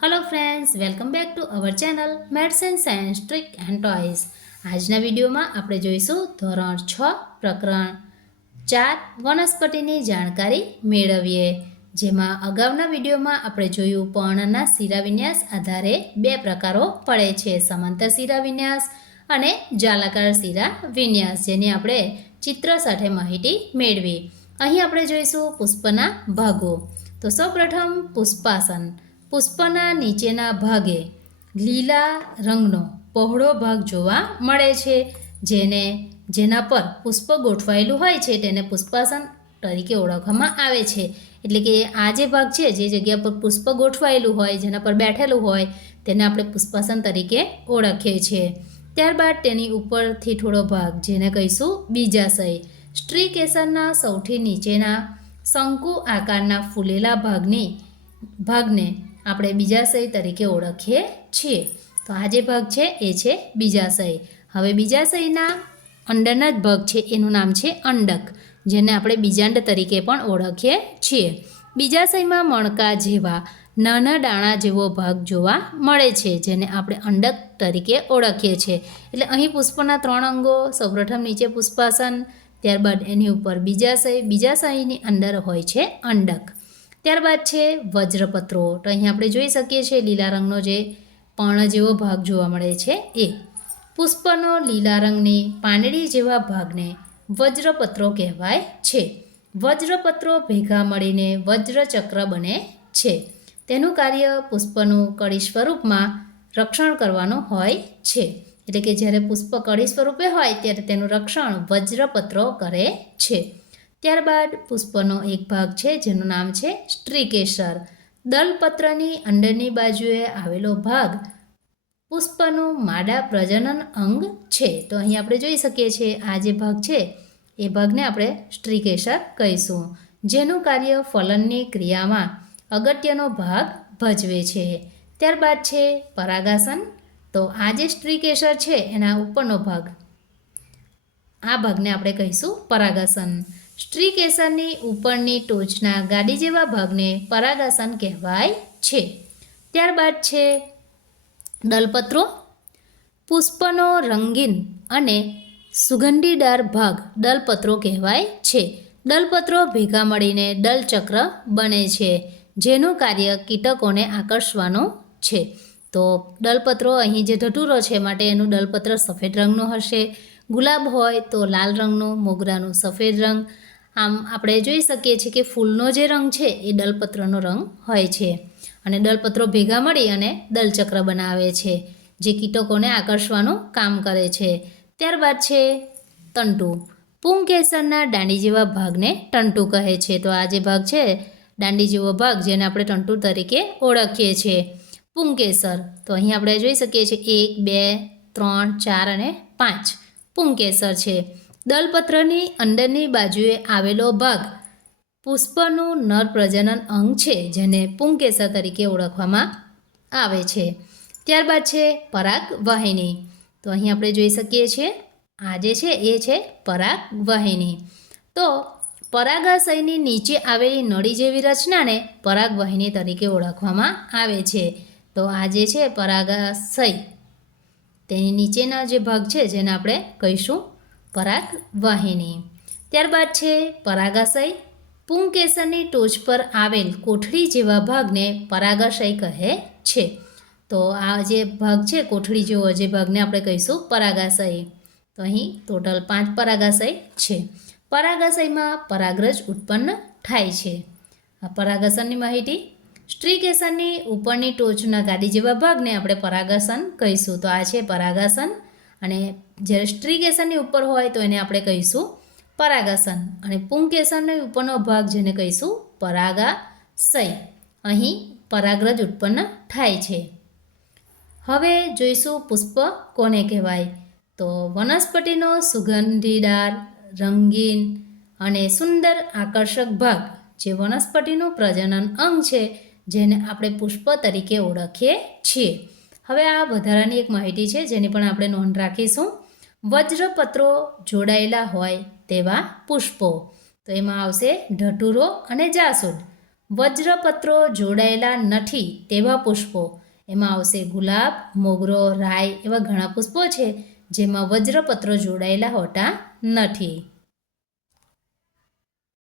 Hello friends welcome back to our channel maths and science trick and toys. આજના વિડીયોમાં આપણે જોઈશું ધોરણ 6 પ્રકરણ 4 વનસ્પતિની જાણકારી મેળવીએ। જેમાં અગાઉના વિડીયોમાં આપણે જોયું પર્ણના શિરાવિન્યાસ આધારે બે પ્રકારો પડે છે, સમાંતર શિરાવિન્યાસ અને જાલાકાર શિરાવિન્યાસ, જેની આપણે ચિત્ર સાથે માહિતી મેળવી। અહીં આપણે જોઈશું પુષ્પના ભાગો। તો સૌપ્રથમ પુષ્પાસન। પુષ્પના નીચેના ભાગે લીલા રંગનો પહોળો ભાગ જોવા મળે છે, જેના પર પુષ્પ ગોઠવાયેલું હોય છે તેને પુષ્પાસન તરીકે ઓળખવામાં આવે છે। એટલે કે આ જે ભાગ છે, જે જગ્યા પર પુષ્પ ગોઠવાયેલું હોય, જેના પર બેઠેલું હોય, તેને આપણે પુષ્પાસન તરીકે ઓળખીએ છીએ। ત્યારબાદ તેની ઉપરથી થોડો ભાગ, જેને કહીશું બીજાશય। સ્ટ્રીકેસરના સૌથી નીચેના શંકુ આકારના ફૂલેલા ભાગને આપણે બીજાશય તરીકે ઓળખીએ છીએ। તો આ જે ભાગ છે એ છે બીજાશય। હવે બીજાશયના અંદરના જ ભાગ છે એનું નામ છે અંડક, જેને આપણે બીજાંડ તરીકે પણ ઓળખીએ છીએ। બીજાશયમાં મણકા જેવા નાના દાણા જેવો ભાગ જોવા મળે છે, જેને આપણે અંડક તરીકે ઓળખીએ છીએ। એટલે અહીં પુષ્પના 3 અંગો, સૌપ્રથમ નીચે પુષ્પાસન, ત્યારબાદ એની ઉપર બીજાશય, બીજાશયની અંદર હોય છે અંડક। ત્યારબાદ છે વજ્રપત્રો। તો અહીં આપણે જોઈ શકીએ છીએ લીલા રંગનો જે પર્ણ જેવો ભાગ જોવા મળે છે એ પુષ્પનો લીલા રંગની પાંદડી જેવા ભાગને વજ્રપત્રો કહેવાય છે। વજ્રપત્રો ભેગા મળીને વજ્રચક્ર બને છે। તેનું કાર્ય પુષ્પનું કળી સ્વરૂપમાં રક્ષણ કરવાનું હોય છે। એટલે કે જ્યારે પુષ્પ કળી સ્વરૂપે હોય ત્યારે તેનું રક્ષણ વજ્રપત્રો કરે છે। ત્યારબાદ પુષ્પનો એક ભાગ છે જેનું નામ છે સ્ટ્રીકેસર। દલપત્રની અંદરની બાજુએ આવેલો ભાગ પુષ્પનું માદા પ્રજનન અંગ છે। તો અહીં આપણે જોઈ શકીએ છીએ આ જે ભાગ છે એ ભાગને આપણે સ્ટ્રીકેસર કહીશું, જેનું કાર્ય ફલનની ક્રિયામાં અગત્યનો ભાગ ભજવે છે। ત્યારબાદ છે પરાગાસન। તો આ જે સ્ટ્રીકેસર છે એના ઉપરનો ભાગ, આ ભાગને આપણે કહીશું પરાગાસન। સ્ટ્રીકેસરની ઉપરની ટોચના ગાડી જેવા ભાગને પરાગાસન કહેવાય છે। ત્યારબાદ છે દલપત્રો। પુષ્પનો રંગીન અને સુગંધીદાર ભાગ દલપત્રો કહેવાય છે। દલપત્રો ભેગા મળીને દલચક્ર બને છે, જેનું કાર્ય કીટકોને આકર્ષવાનું છે। તો દલપત્રો, અહીં જે ધતુરો છે માટે એનું દલપત્ર સફેદ રંગનું હશે, ગુલાબ હોય તો લાલ રંગનું, મોગરાનું સફેદ રંગ। આમ આપણે જોઈ શકીએ છીએ કે ફૂલનો જે રંગ છે એ દલપત્રનો રંગ હોય છે, અને દલપત્રો ભેગા મળી અને દલચક્ર બનાવે છે, જે કીટકોને આકર્ષવાનું કામ કરે છે। ત્યારબાદ છે તંતુ। પુંકેસરના દાંડી જેવા ભાગને તંતુ કહે છે। તો આ જે ભાગ છે દાંડી જેવો ભાગ, જેને આપણે તંતુ તરીકે ઓળખીએ છીએ, પુંકેસર। તો અહીં આપણે જોઈ શકીએ છીએ 1, 2, 3, 4 અને 5 પુંકેસર છે। દલપત્રની અંદરની બાજુએ આવેલો ભાગ પુષ્પનું નર પ્રજનન અંગ છે, જેને પુંકેસર તરીકે ઓળખવામાં આવે છે। ત્યારબાદ છે પરાગવાહિની। તો અહીં આપણે જોઈ શકીએ છીએ આ જે છે એ છે પરાગવાહિની। તો પરાગાશયની નીચે આવેલી નળી જેવી રચનાને પરાગવાહિની તરીકે ઓળખવામાં આવે છે। તો આ જે છે પરાગાશય, તેની નીચેના જે ભાગ છે જેને આપણે કહીશું પરાગવાહિની। ત્યારબાદ છે પરાગાશય। પુંકેસરની ટોચ પર આવેલ કોઠડી જેવા ભાગને પરાગાશય કહે છે। તો આ જે ભાગ છે કોઠડી જેવો, જે ભાગને આપણે કહીશું પરાગાશય। તો અહીં ટોટલ 5 પરાગાશય છે। પરાગાશયમાં પરાગરજ ઉત્પન્ન થાય છે। આ પરાગાશનની માહિતી। સ્ટ્રીકેસરની ઉપરની ટોચના ગાડી જેવા ભાગને આપણે પરાગાસન કહીશું। તો આ છે પરાગાસન, અને જ્યારે સ્ટ્રીકેસરની ઉપર હોય તો એને આપણે કહીશું પરાગાસન, અને પુંકેસરની ઉપરનો ભાગ જેને કહીશું પરાગાશય। અહીં પરાગરજ ઉત્પન્ન થાય છે। હવે જોઈશું પુષ્પ કોને કહેવાય। તો વનસ્પતિનો સુગંધીદાર, રંગીન અને સુંદર આકર્ષક ભાગ, જે વનસ્પતિનું પ્રજનન અંગ છે, જેને આપણે પુષ્પ તરીકે ઓળખીએ છીએ। હવે આ વધારાની એક માહિતી છે જેની પણ આપણે નોંધ રાખીશું। વજ્રપત્રો જોડાયેલા હોય તેવા પુષ્પો, તો એમાં આવશે ધતુરો અને જાસૂદ। વજ્રપત્રો જોડાયેલા નથી તેવા પુષ્પો. એમાં આવશે ગુલાબ, મોગરો, રાય એવા ઘણા પુષ્પો છે જેમાં વજ્રપત્રો જોડાયેલા હોતા નથી.